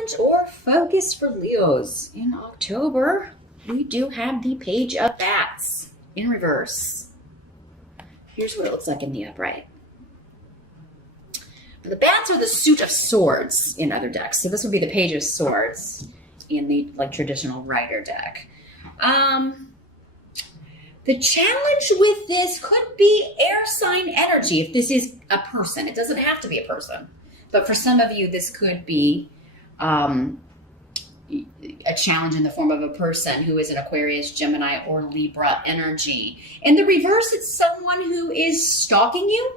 challenge or focus for Leos in October, we do have the Page of Bats in reverse. Here's what it looks like in the upright. The bats are the suit of swords in other decks. So this would be the Page of Swords in the traditional Rider deck. The challenge with this could be air sign energy if this is a person. It doesn't have to be a person. But for some of you, this could be a challenge in the form of a person who is an Aquarius, Gemini, or Libra energy. In the reverse, it's someone who is stalking you.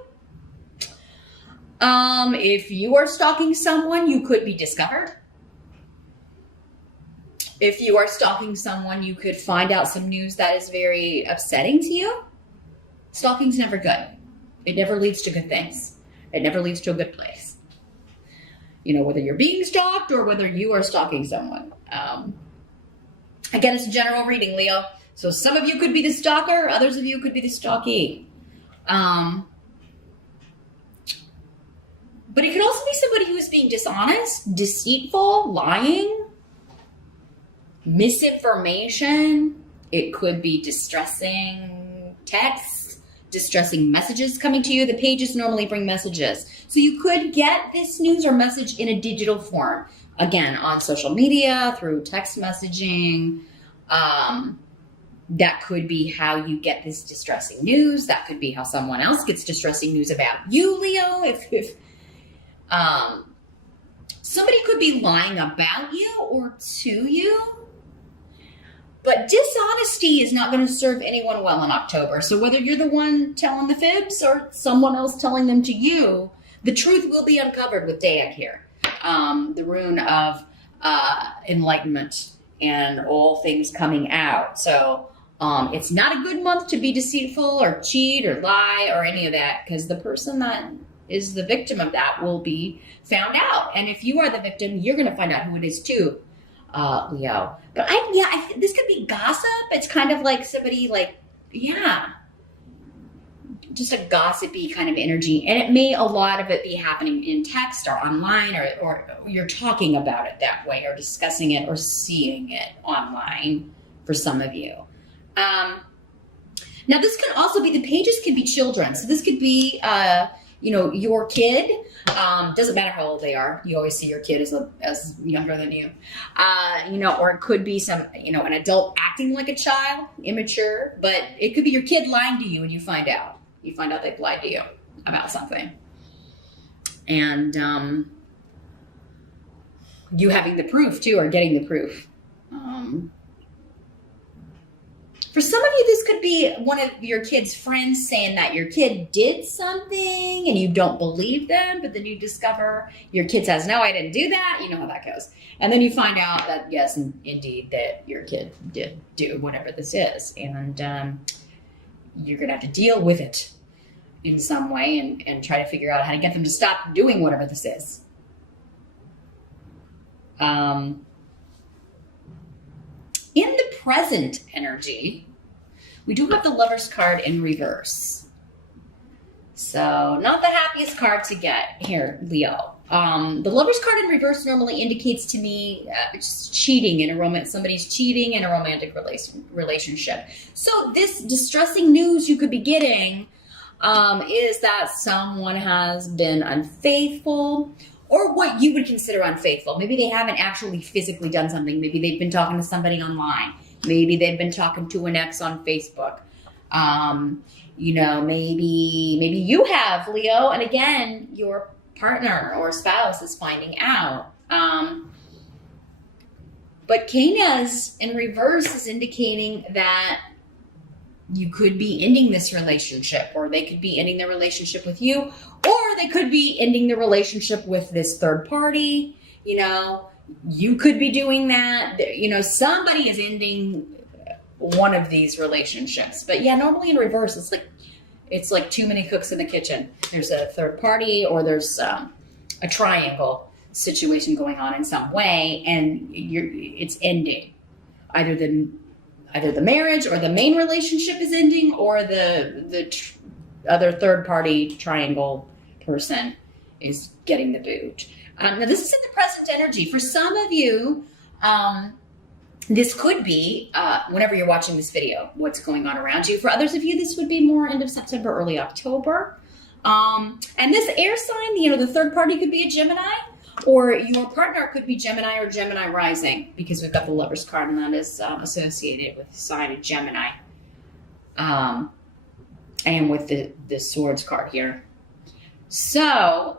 If you are stalking someone, you could be discovered. If you are stalking someone, you could find out some news that is very upsetting to you. Stalking's never good. It never leads to good things. It never leads to a good place. You know, whether you're being stalked or whether you are stalking someone. Again, it's a general reading, Leo. So some of you could be the stalker, others of you could be the stalkee. But it could also be somebody who is being dishonest, deceitful, lying, misinformation. It could be distressing texts, distressing messages coming to you. The pages normally bring messages. So you could get this news or message in a digital form. Again, on social media, through text messaging. That could be how you get this distressing news. That could be how someone else gets distressing news about you, Leo. If somebody could be lying about you or to you. But dishonesty is not going to serve anyone well in October. So whether you're the one telling the fibs or someone else telling them to you, the truth will be uncovered with Deag here. The rune of enlightenment and all things coming out. So it's not a good month to be deceitful or cheat or lie or any of that, because the person that is the victim of that will be found out. And if you are the victim, you're going to find out who it is too. Leo. But this could be gossip. It's kind of like somebody just a gossipy kind of energy. And it may, a lot of it be happening in text or online, or you're talking about it that way, or discussing it or seeing it online for some of you. Now this could also be, the pages could be children. So this could be, your kid. Doesn't matter how old they are. You always see your kid as younger than you. Or it could be an adult acting like a child, immature, but it could be your kid lying to you and you find out. You find out they've lied to you about something. And you having the proof too, or getting the proof. For some of you, this could be one of your kid's friends saying that your kid did something and you don't believe them, but then you discover your kid says, no, I didn't do that. You know how that goes. And then you find out that, yes, indeed, that your kid did do whatever this is. And you're going to have to deal with it in some way and try to figure out how to get them to stop doing whatever this is. In the present energy, we do have the Lover's card in reverse. So not the happiest card to get here, Leo. The Lover's card in reverse normally indicates to me just cheating in a romance. Somebody's cheating in a romantic relationship. So this distressing news you could be getting is that someone has been unfaithful, or what you would consider unfaithful. Maybe they haven't actually physically done something. Maybe they've been talking to somebody online. Maybe they've been talking to an ex on Facebook. Maybe you have, Leo, and again, your partner or spouse is finding out. But Canas in reverse is indicating that you could be ending this relationship, or they could be ending their relationship with you, or they could be ending the relationship with this third party. You could be doing that. Somebody is ending one of these relationships. But yeah, normally in reverse, it's like too many cooks in the kitchen. There's a third party, or there's a triangle situation going on in some way, and it's ending. Either the marriage or the main relationship is ending, or the other third party triangle person is getting the boot. Now, this is in the present energy. For some of you, this could be, whenever you're watching this video, what's going on around you. For others of you, this would be more end of September, early October. And this air sign, the third party could be a Gemini, or your partner could be Gemini or Gemini rising, because we've got the Lover's card, and that is associated with the sign of Gemini. And with the Swords card here. So,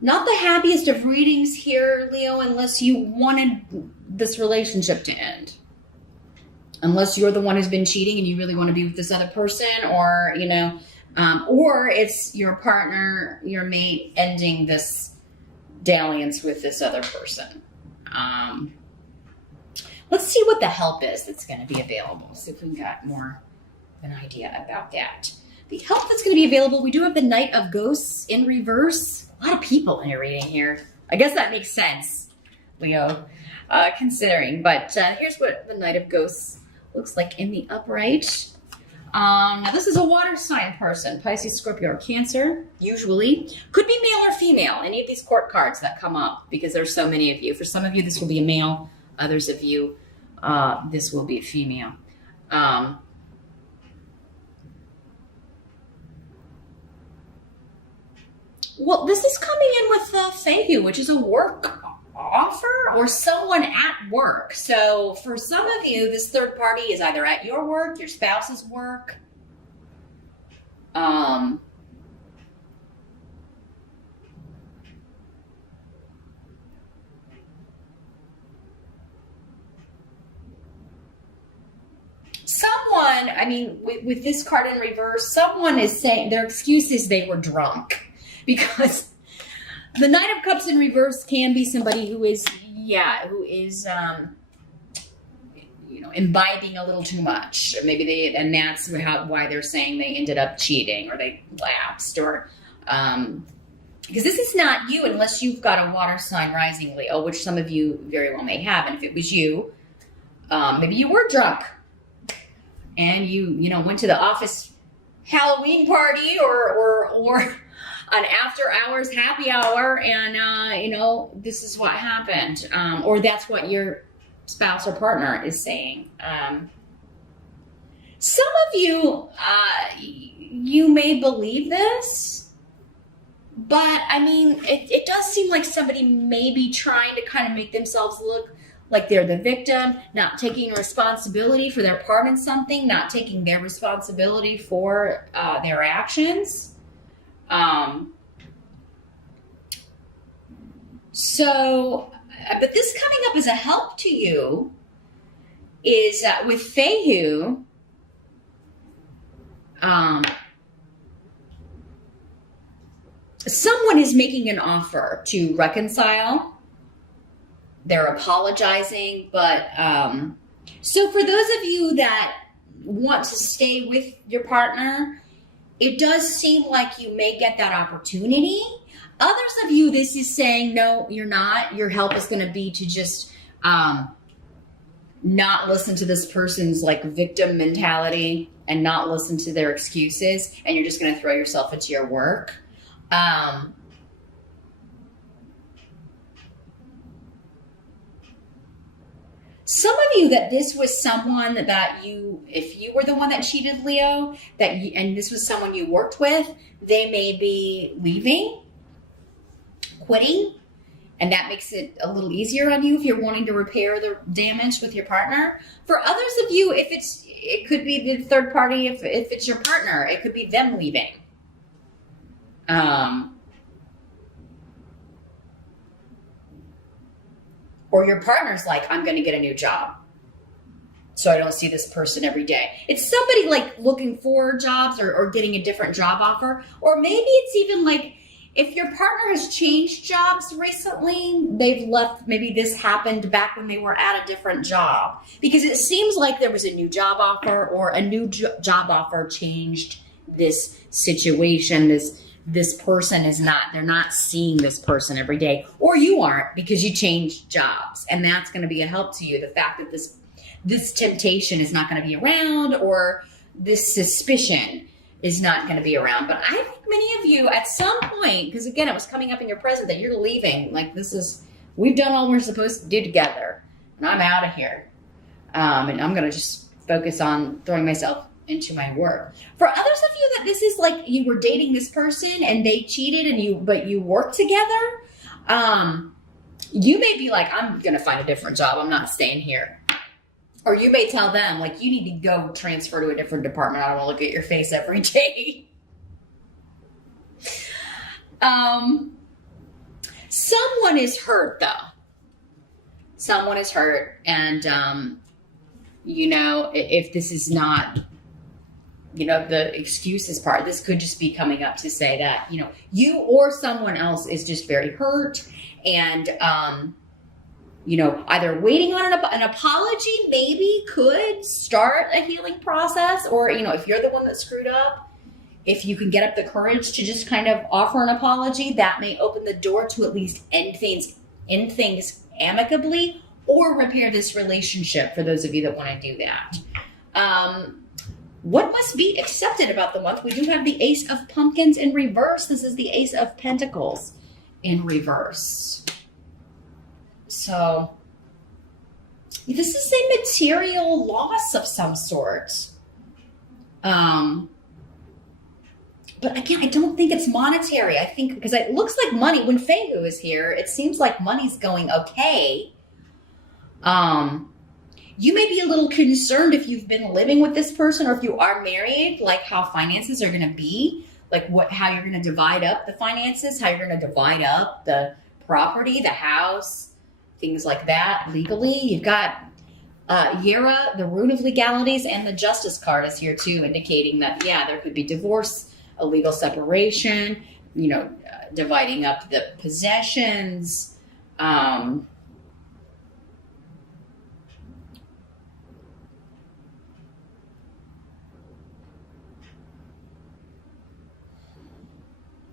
not the happiest of readings here, Leo, unless you wanted this relationship to end. Unless you're the one who's been cheating and you really want to be with this other person, or, or it's your partner, your mate, ending this dalliance with this other person. Let's see what the help is that's going to be available. See if we got more of an idea about that. The help that's going to be available, we do have the Knight of Ghosts in reverse. A lot of people in your reading here. I guess that makes sense, Leo, considering. But here's what the Knight of Ghosts looks like in the upright. Now, this is a water sign person, Pisces, Scorpio, or Cancer, usually. Could be male or female, any of these court cards that come up, because there's so many of you. For some of you, this will be a male. Others of you, this will be a female. Well, this is coming in with Fehu, which is a work offer or someone at work. So for some of you, this third party is either at your work, your spouse's work. Someone, I mean, with this card in reverse, someone is saying their excuse is they were drunk, because the Knight of Cups in reverse can be somebody who is, imbibing a little too much. Maybe and that's why they're saying they ended up cheating, or they lapsed, or, because this is not you unless you've got a water sign rising, Leo, which some of you very well may have. And if it was you, maybe you were drunk and you went to the office Halloween party or an after hours happy hour, and this is what happened, or that's what your spouse or partner is saying. Some of you, you may believe this, but I mean, it does seem like somebody may be trying to kind of make themselves look like they're the victim, not taking responsibility for their part in something, not taking their responsibility for their actions. But this coming up as a help to you is with Fehu, someone is making an offer to reconcile. They're apologizing, but so for those of you that want to stay with your partner, it does seem like you may get that opportunity. Others of you, this is saying, no, you're not. Your help is going to be to just not listen to this person's victim mentality and not listen to their excuses, and you're just going to throw yourself into your work. Some of you, that this was someone that if you were the one that cheated, Leo, and this was someone you worked with, they may be leaving, quitting, and that makes it a little easier on you if you're wanting to repair the damage with your partner. For others of you, it could be the third party. If it's your partner, it could be them leaving. Or your partner's like, I'm going to get a new job, so I don't see this person every day. It's somebody looking for jobs or getting a different job offer. Or maybe it's even if your partner has changed jobs recently, they've left, maybe this happened back when they were at a different job. Because it seems like there was a new job offer, or a new job offer changed this situation. This person they're not seeing this person every day, or you aren't, because you changed jobs, and that's going to be a help to you. The fact that this temptation is not going to be around, or this suspicion is not going to be around. But I think many of you at some point, because again, it was coming up in your present that you're leaving. Like we've done all we're supposed to do together, and I'm out of here. And I'm going to just focus on throwing myself into my work. For others of you that this is like you were dating this person and they cheated but you worked together, you may be like, I'm going to find a different job. I'm not staying here. Or you may tell them, like, you need to go transfer to a different department. I don't want to look at your face every day. Someone is hurt, though. Someone is hurt. And, if this is not, the excuses part, this could just be coming up to say that, you or someone else is just very hurt. And, either waiting on an apology maybe could start a healing process, or, if you're the one that screwed up, if you can get up the courage to just kind of offer an apology, that may open the door to at least end things amicably or repair this relationship for those of you that want to do that. What must be accepted about the month? We do have the Ace of Pumpkins in reverse. This is the Ace of Pentacles in reverse. So this is a material loss of some sort. But again, I don't think it's monetary. I think because it looks like money, when Fehu is here, it seems like money's going okay. You may be a little concerned if you've been living with this person or if you are married, like how finances are going to be, like how you're going to divide up the finances, how you're going to divide up the property, the house, things like that legally. You've got Yera, the rune of legalities, and the Justice card is here too, indicating that, there could be divorce, a legal separation, dividing up the possessions.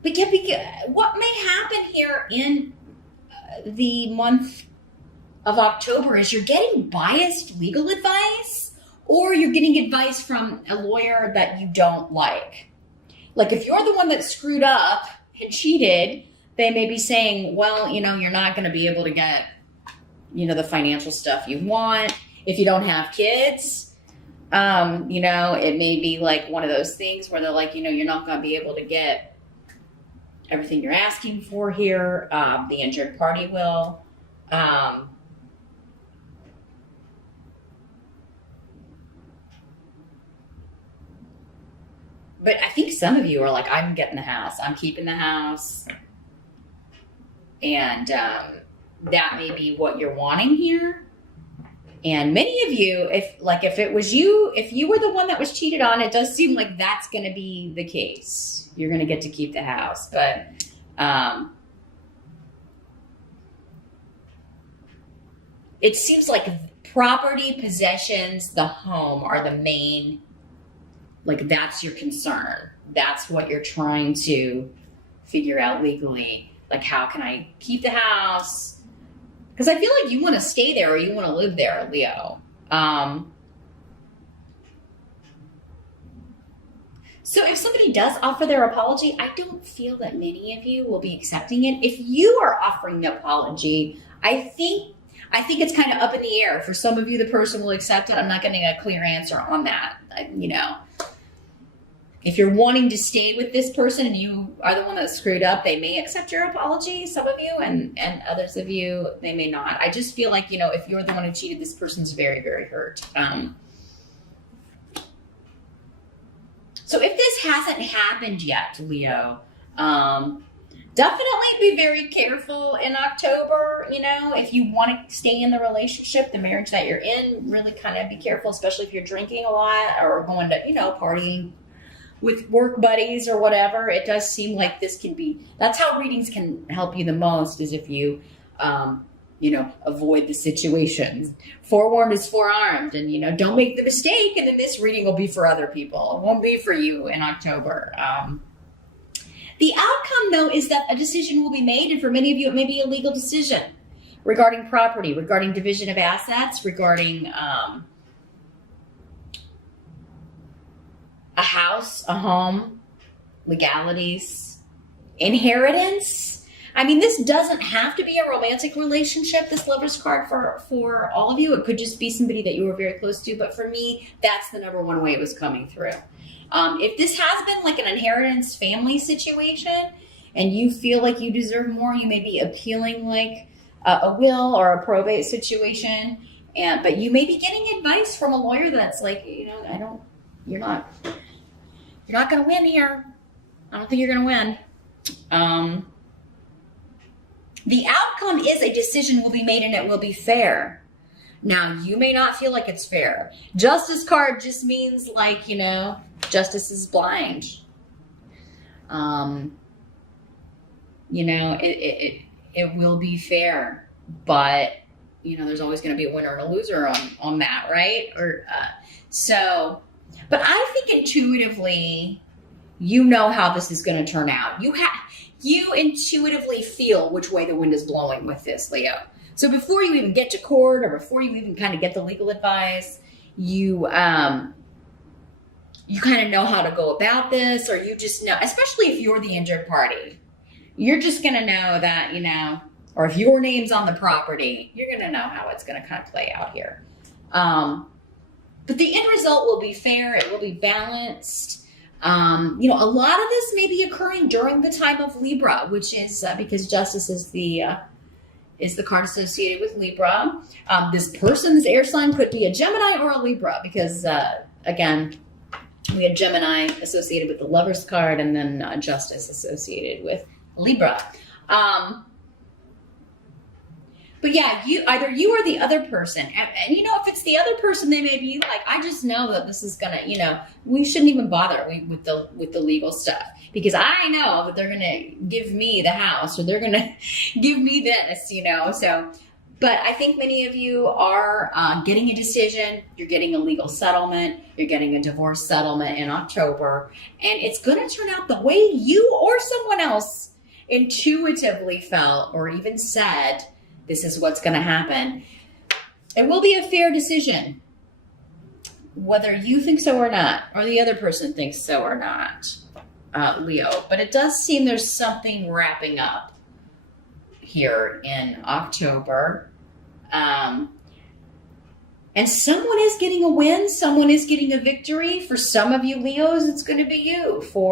But what may happen here in the month of October is you're getting biased legal advice, or you're getting advice from a lawyer that you don't like. Like if you're the one that screwed up and cheated, they may be saying, well, you're not going to be able to get, the financial stuff you want. If you don't have kids, it may be like one of those things where they're like, you're not going to be able to get everything you're asking for here. The injured party will. But I think some of you are like, I'm getting the house. I'm keeping the house. And that may be what you're wanting here. And many of you, if it was you, if you were the one that was cheated on, it does seem like that's going to be the case. You're going to get to keep the house. But it seems like property, possessions, the home are the main, like that's your concern. That's what you're trying to figure out legally. Like, how can I keep the house? Because I feel like you want to stay there or you want to live there, Leo. So if somebody does offer their apology, I don't feel that many of you will be accepting it. If you are offering the apology, I think it's kind of up in the air. For some of you, the person will accept it. I'm not getting a clear answer on that. If you're wanting to stay with this person and you are the one that screwed up, they may accept your apology, some of you, and others of you, they may not. I just feel like, if you're the one who cheated, this person's very, very hurt. So if this hasn't happened yet, Leo, definitely be very careful in October. If you want to stay in the relationship, the marriage that you're in, really kind of be careful, especially if you're drinking a lot or going to, partying with work buddies or whatever. It does seem like this can be, that's how readings can help you the most, is if you, avoid the situations. Forewarned is forearmed, and, don't make the mistake. And then this reading will be for other people. It won't be for you in October. The outcome, though, is that a decision will be made. And for many of you, it may be a legal decision regarding property, regarding division of assets, regarding, a house, a home, legalities, inheritance. I mean, this doesn't have to be a romantic relationship, this Lover's card for all of you. It could just be somebody that you were very close to. But for me, that's the number one way it was coming through. If this has been like an inheritance family situation and you feel like you deserve more, you may be appealing like a will or a probate situation. But you may be getting advice from a lawyer that's like, you're not going to win here. I don't think you're going to win. The outcome is a decision will be made and it will be fair. Now, you may not feel like it's fair. Justice card just means like, justice is blind. It will be fair, but there's always going to be a winner and a loser on that, right? But I think intuitively, how this is going to turn out. You intuitively feel which way the wind is blowing with this, Leo. So before you even get to court or before you even kind of get the legal advice, you kind of know how to go about this, or you just know, especially if you're the injured party, you're just going to know that, or if your name's on the property, you're going to know how it's going to kind of play out here. But the end result will be fair. It will be balanced. A lot of this may be occurring during the time of Libra, which is because justice is the card associated with Libra. This person's air sign could be a Gemini or a Libra because, again, we had Gemini associated with the Lover's card and then justice associated with Libra. But yeah, either you or the other person. And if it's the other person, they may be like, I just know that this is going to, we shouldn't even bother with the legal stuff because I know that they're going to give me the house or they're going to give me this, So, but I think many of you are getting a decision. You're getting a legal settlement. You're getting a divorce settlement in October. And it's going to turn out the way you or someone else intuitively felt or even said, this is what's going to happen. It will be a fair decision, whether you think so or not, or the other person thinks so or not, Leo. But it does seem there's something wrapping up here in October. And someone is getting a win. Someone is getting a victory. For some of you Leos, it's going to be you. For